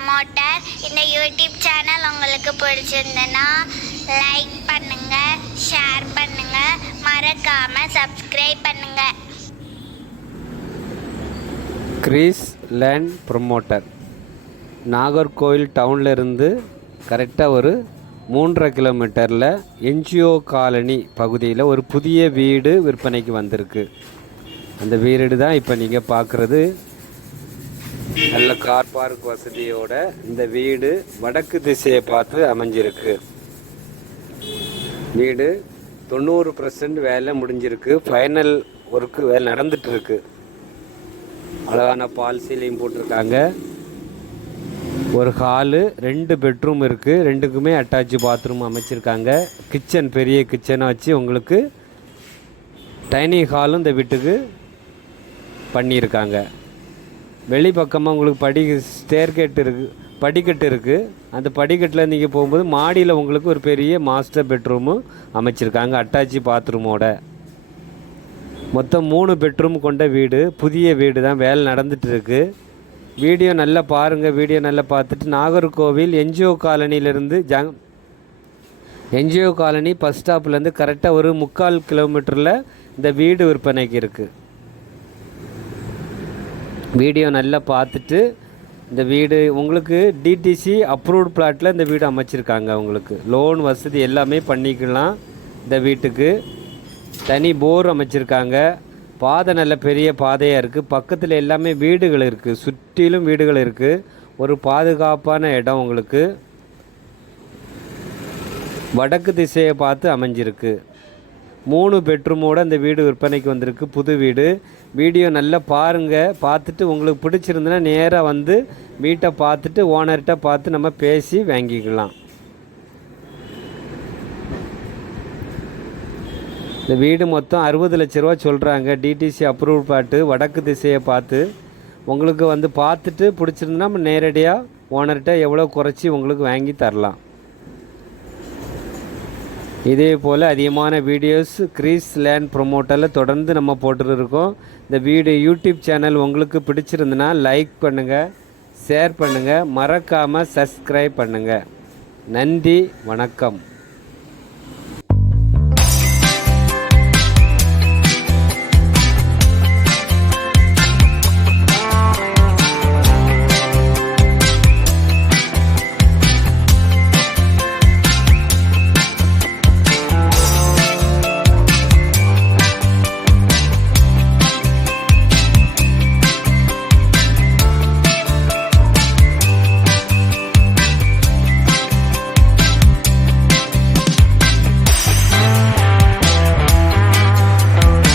Promoter. இந்த YouTube channel உங்களுக்கு பிடிச்சிருந்ததுன்னா லைக் பண்ணுங்க, ஷேர் பண்ணுங்க, மறக்காம சப்ஸ்கிரைப் பண்ணுங்க. Greece land promoter. நாகர்கோவில் டவுனில் இருந்து கரெக்டாக ஒரு 3.5 கிலோமீட்டரில் என்ஜிஓ காலனி பகுதியில் ஒரு புதிய வீடு விற்பனைக்கு வந்திருக்கு. அந்த வீடு தான் இப்போ நீங்கள் பார்க்குறது. நல்ல கார் பார்க் வசதியோட இந்த வீடு வடக்கு திசையை பார்த்து அமைஞ்சிருக்கு. வீடு 90% வேலை முடிஞ்சிருக்கு. ஃபைனல் ஒர்க்கு வேலை நடந்துகிட்ருக்கு. அழகான பால் சீலிங் போட்டிருக்காங்க. ஒரு ஹாலு, 2 பெட்ரூம் இருக்குது. 2க்குமே அட்டாச் பாத்ரூம் அமைச்சிருக்காங்க. கிச்சன், பெரிய கிச்சனை வச்சு உங்களுக்கு டைனிங் ஹாலும் இந்த வீட்டுக்கு பண்ணியிருக்காங்க. வெளி பக்கமாக உங்களுக்கு ஸ்டேர்கேட் இருக்குது, படிக்கட்டு இருக்குது. அந்த படிக்கட்டில் நீங்கள் போகும்போது மாடியில் உங்களுக்கு ஒரு பெரிய மாஸ்டர் பெட்ரூமும் அமைச்சிருக்காங்க அட்டாச் பாத்ரூமோட. மொத்தம் 3 பெட்ரூம் கொண்ட வீடு. புதிய வீடு தான், வேலை நடந்துகிட்டு இருக்குது. வீடியோ நல்லா பாருங்கள். வீடியோ நல்லா பார்த்துட்டு நாகர்கோவில் என்ஜிஓ காலனியிலேருந்து என்ஜிஓ காலனி பஸ் ஸ்டாப்லேருந்து கரெக்டாக ஒரு 3/4 கிலோமீட்டரில் இந்த வீடு விற்பனைக்கு இருக்குது. வீடியோ நல்லா பார்த்துட்டு இந்த வீடு உங்களுக்கு டிடிசி அப்ரூவ்டு பிளாட்டில் இந்த வீடு அமைச்சிருக்காங்க. உங்களுக்கு லோன் வசதி எல்லாமே பண்ணிக்கலாம். இந்த வீட்டுக்கு தனி போர் அமைச்சிருக்காங்க. பாதை நல்ல பெரிய பாதையாக இருக்குது. பக்கத்தில் எல்லாமே வீடுகள் இருக்குது, சுற்றிலும் வீடுகள் இருக்குது. ஒரு பாதுகாப்பான இடம் உங்களுக்கு வடக்கு திசையை பார்த்து அமைஞ்சிருக்கு. 3 பெட்ரூமோடு அந்த வீடு விற்பனைக்கு வந்திருக்கு, புது வீடு. வீடியோ நல்லா பாருங்கள். பார்த்துட்டு உங்களுக்கு பிடிச்சிருந்துன்னா நேராக வந்து வீட்டை பார்த்துட்டு ஓனர்கிட்ட பார்த்து நம்ம பேசி வாங்கிக்கலாம். இந்த வீடு மொத்தம் 60 லட்ச ரூபா சொல்கிறாங்க. டிடிசி அப்ரூவ் பாட்டு வடக்கு திசையை பார்த்து உங்களுக்கு வந்து பார்த்துட்டு பிடிச்சிருந்துன்னா நம்ம நேரடியாக ஓனர்கிட்ட எவ்வளோ குறைச்சி உங்களுக்கு வாங்கி தரலாம். இதே போல் அதிகமான வீடியோஸ் கிரீஸ் லேண்ட் ப்ரொமோட்டரில் தொடர்ந்து நம்ம போட்டுருக்கோம். இந்த வீடியோ யூடியூப் சேனல் உங்களுக்கு பிடிச்சிருந்துன்னா லைக் பண்ணுங்கள், ஷேர் பண்ணுங்கள், மறக்காமல் சப்ஸ்கிரைப் பண்ணுங்கள். நன்றி, வணக்கம்.